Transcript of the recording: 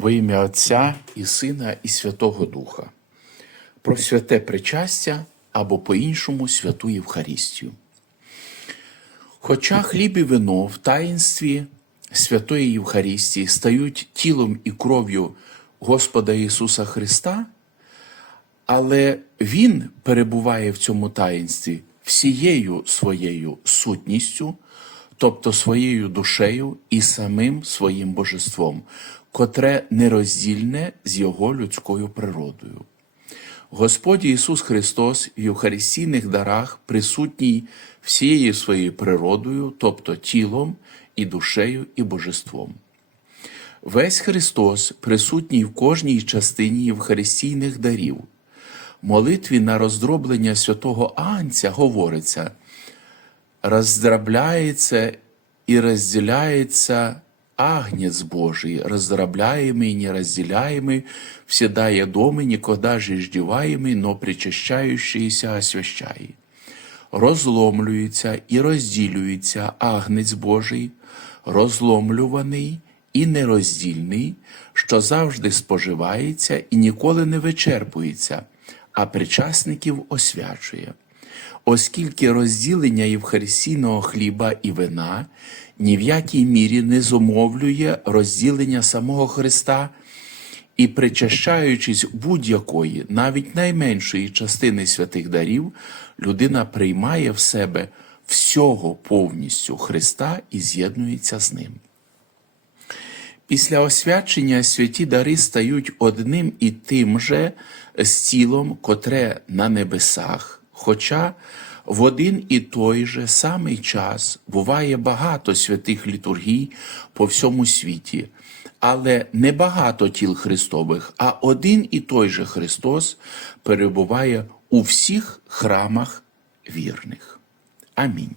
Во ім'я Отця і Сина, і Святого Духа, про святе причастя або по-іншому святу Євхаристію. Хоча хліб і вино в таїнстві святої Євхаристії стають тілом і кров'ю Господа Ісуса Христа, але Він перебуває в цьому таїнстві всією своєю сутністю, тобто своєю душею і самим своїм божеством, котре нероздільне з Його людською природою. Господь Ісус Христос в Євхаристійних дарах присутній всією своєю природою, тобто тілом і душею і божеством. Весь Христос присутній в кожній частині Євхаристійних дарів. Молитві на роздроблення святого Анця говориться, роздробляється і розділяється Агнец Божий, раздробляемый и неразделяемый, всегда ядомый, никогда же иждеваемый, но причащающийся освящає. Розломлюється і розділюється Агнець Божий, розломлюваний і нероздільний, що завжди споживається і ніколи не вичерпується, а причасників освячує оскільки розділення євхаристійного хліба і вина ні в якій мірі не зумовлює розділення самого Христа і причащаючись будь-якої, навіть найменшої частини святих дарів, людина приймає в себе всього повністю Христа і з'єднується з ним. Після освячення святі дари стають одним і тим же з тілом, котре на небесах, хоча в один і той же самий час буває багато святих літургій по всьому світі, але не багато тіл Христових, а один і той же Христос перебуває у всіх храмах вірних. Амінь.